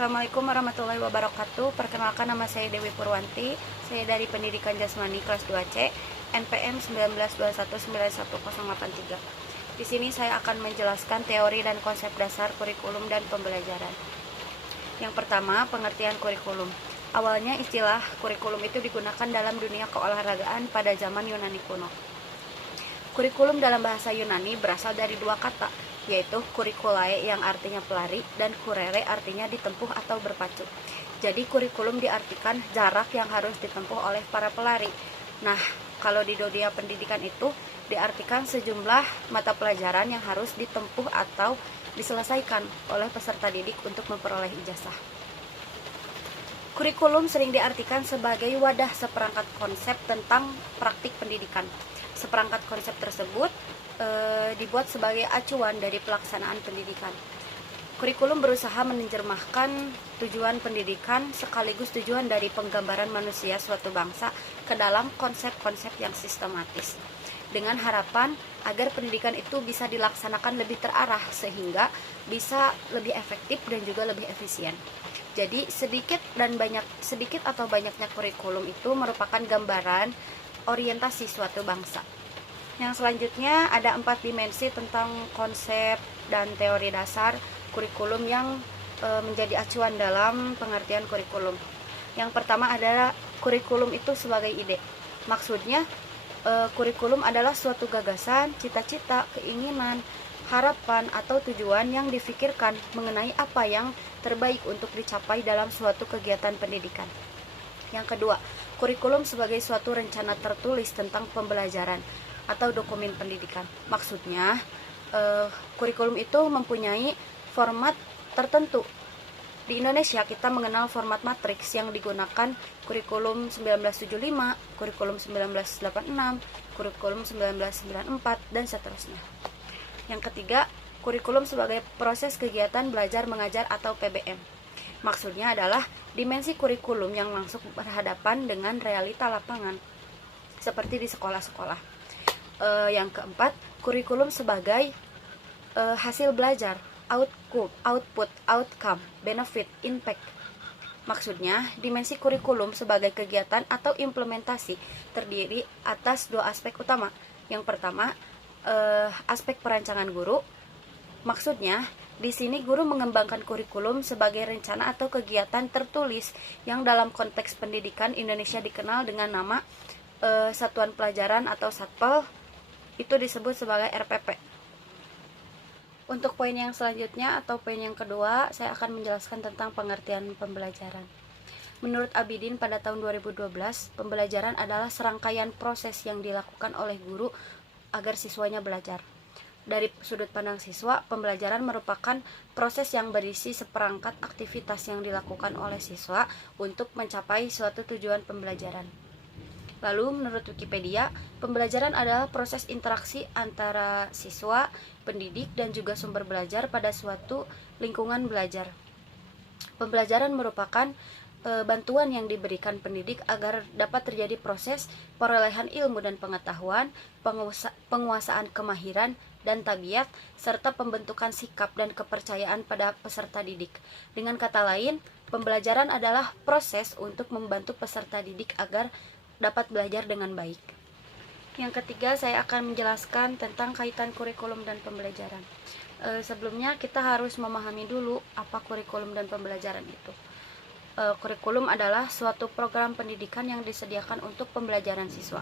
Assalamualaikum warahmatullahi wabarakatuh. Perkenalkan, nama saya Dewi Purwanti. Saya dari Pendidikan Jasmani kelas 2C, NPM 1921911083. Di sini saya akan menjelaskan teori dan konsep dasar kurikulum dan pembelajaran. Yang pertama, pengertian kurikulum. Awalnya istilah kurikulum itu digunakan dalam dunia keolahragaan pada zaman Yunani kuno. Kurikulum dalam bahasa Yunani berasal dari dua kata, yaitu kurikulae yang artinya pelari dan kurere artinya ditempuh atau berpacu. Jadi kurikulum diartikan jarak yang harus ditempuh oleh para pelari. Nah, kalau di dunia pendidikan itu diartikan sejumlah mata pelajaran yang harus ditempuh atau diselesaikan oleh peserta didik untuk memperoleh ijazah. Kurikulum sering diartikan sebagai wadah seperangkat konsep tentang praktik pendidikan. Seperangkat konsep tersebut dibuat sebagai acuan dari pelaksanaan pendidikan. Kurikulum berusaha menerjemahkan tujuan pendidikan sekaligus tujuan dari penggambaran manusia suatu bangsa ke dalam konsep-konsep yang sistematis, dengan harapan agar pendidikan itu bisa dilaksanakan lebih terarah sehingga bisa lebih efektif dan juga lebih efisien. Jadi sedikit atau banyaknya kurikulum itu merupakan gambaran orientasi suatu bangsa. Yang selanjutnya ada 4 dimensi tentang konsep dan teori dasar kurikulum yang menjadi acuan dalam pengertian kurikulum. Yang pertama adalah kurikulum itu sebagai ide. Maksudnya kurikulum adalah suatu gagasan, cita-cita, keinginan, harapan atau tujuan yang difikirkan mengenai apa yang terbaik untuk dicapai dalam suatu kegiatan pendidikan. Yang kedua, kurikulum sebagai suatu rencana tertulis tentang pembelajaran atau dokumen pendidikan. Maksudnya, kurikulum itu mempunyai format tertentu. Di Indonesia kita mengenal format matriks yang digunakan kurikulum 1975, kurikulum 1986, kurikulum 1994, dan seterusnya. Yang ketiga, kurikulum sebagai proses kegiatan belajar mengajar atau PBM. Maksudnya adalah dimensi kurikulum yang langsung berhadapan dengan realita lapangan, seperti di sekolah-sekolah. Yang keempat, kurikulum sebagai hasil belajar, output, outcome, benefit, impact. Maksudnya, dimensi kurikulum sebagai kegiatan atau implementasi terdiri atas dua aspek utama. Yang pertama, aspek perancangan guru. Maksudnya, di sini guru mengembangkan kurikulum sebagai rencana atau kegiatan tertulis yang dalam konteks pendidikan Indonesia dikenal dengan nama Satuan Pelajaran atau Satpel, itu disebut sebagai RPP. Untuk poin yang selanjutnya atau poin yang kedua, saya akan menjelaskan tentang pengertian pembelajaran. Menurut Abidin pada tahun 2012, pembelajaran adalah serangkaian proses yang dilakukan oleh guru agar siswanya belajar. Dari sudut pandang siswa, pembelajaran merupakan proses yang berisi seperangkat aktivitas yang dilakukan oleh siswa untuk mencapai suatu tujuan pembelajaran. Lalu, menurut Wikipedia, pembelajaran adalah proses interaksi antara siswa, pendidik, dan juga sumber belajar pada suatu lingkungan belajar. Pembelajaran merupakan bantuan yang diberikan pendidik agar dapat terjadi proses perolehan ilmu dan pengetahuan, penguasaan kemahiran dan tabiat, serta pembentukan sikap dan kepercayaan pada peserta didik. Dengan kata lain, pembelajaran adalah proses untuk membantu peserta didik agar dapat belajar dengan baik. Yang ketiga, saya akan menjelaskan tentang kaitan kurikulum dan pembelajaran. Sebelumnya kita harus memahami dulu apa kurikulum dan pembelajaran itu. Kurikulum adalah suatu program pendidikan yang disediakan untuk pembelajaran siswa.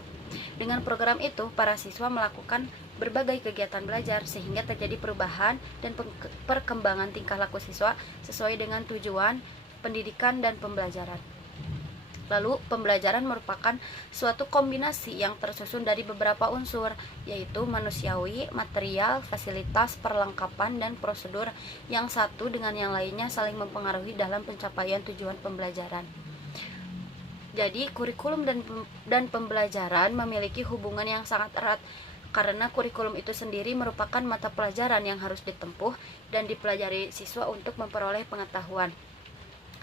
Dengan program itu, para siswa melakukan berbagai kegiatan belajar sehingga terjadi perubahan dan perkembangan tingkah laku siswa sesuai dengan tujuan pendidikan dan pembelajaran. Lalu, pembelajaran merupakan suatu kombinasi yang tersusun dari beberapa unsur, yaitu manusiawi, material, fasilitas, perlengkapan, dan prosedur yang satu dengan yang lainnya saling mempengaruhi dalam pencapaian tujuan pembelajaran. Jadi, kurikulum dan pembelajaran memiliki hubungan yang sangat erat, karena kurikulum itu sendiri merupakan mata pelajaran yang harus ditempuh dan dipelajari siswa untuk memperoleh pengetahuan.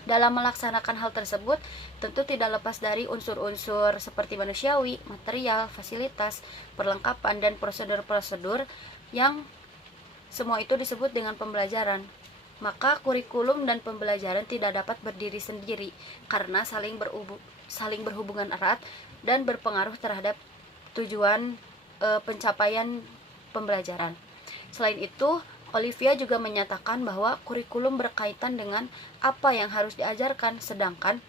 Dalam melaksanakan hal tersebut, tentu tidak lepas dari unsur-unsur seperti manusiawi, material, fasilitas, perlengkapan, dan prosedur-prosedur yang semua itu disebut dengan pembelajaran. maka kurikulum dan pembelajaran tidak dapat berdiri sendiri karena saling berhubungan erat dan berpengaruh terhadap tujuan pencapaian pembelajaran. Selain itu, Olivia juga menyatakan bahwa kurikulum berkaitan dengan apa yang harus diajarkan, sedangkan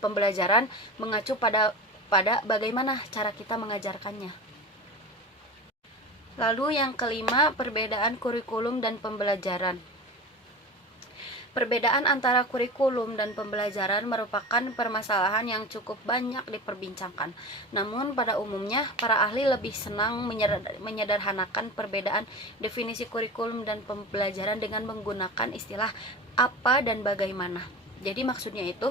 pembelajaran mengacu pada bagaimana cara kita mengajarkannya. Lalu yang kelima, perbedaan kurikulum dan pembelajaran. Perbedaan antara kurikulum dan pembelajaran merupakan permasalahan yang cukup banyak diperbincangkan. Namun pada umumnya, para ahli lebih senang menyederhanakan perbedaan definisi kurikulum dan pembelajaran dengan menggunakan istilah apa dan bagaimana. Jadi maksudnya itu,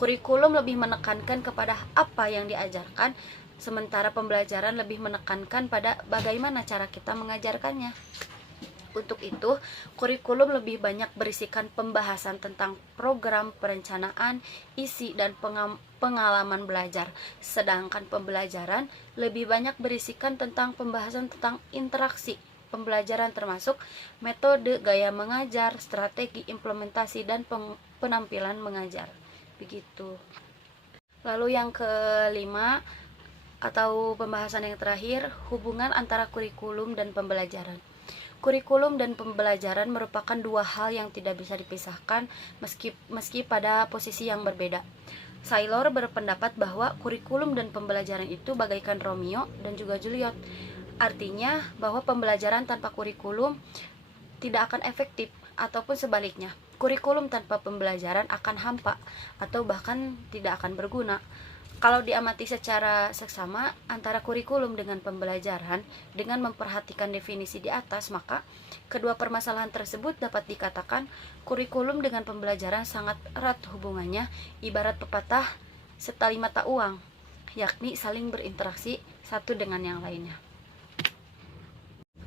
kurikulum lebih menekankan kepada apa yang diajarkan, sementara pembelajaran lebih menekankan pada bagaimana cara kita mengajarkannya. Untuk itu, kurikulum lebih banyak berisikan pembahasan tentang program, perencanaan, isi, dan pengalaman belajar. Sedangkan pembelajaran lebih banyak berisikan tentang pembahasan tentang interaksi pembelajaran termasuk metode, gaya mengajar, strategi, implementasi, dan penampilan mengajar. Begitu. Lalu yang kelima, atau pembahasan yang terakhir, hubungan antara kurikulum dan pembelajaran. Kurikulum dan pembelajaran merupakan dua hal yang tidak bisa dipisahkan meski pada posisi yang berbeda. Saylor berpendapat bahwa kurikulum dan pembelajaran itu bagaikan Romeo dan juga Juliet. Artinya bahwa pembelajaran tanpa kurikulum tidak akan efektif, ataupun sebaliknya, kurikulum tanpa pembelajaran akan hampa atau bahkan tidak akan berguna. Kalau diamati secara seksama antara kurikulum dengan pembelajaran dengan memperhatikan definisi di atas, maka kedua permasalahan tersebut dapat dikatakan kurikulum dengan pembelajaran sangat erat hubungannya, ibarat pepatah setali mata uang, yakni saling berinteraksi satu dengan yang lainnya.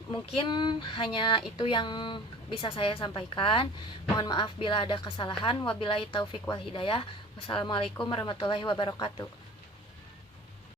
Mungkin hanya itu yang bisa saya sampaikan. Mohon maaf bila ada kesalahan. Wabillahi taufik wal hidayah. Wassalamualaikum warahmatullahi wabarakatuh.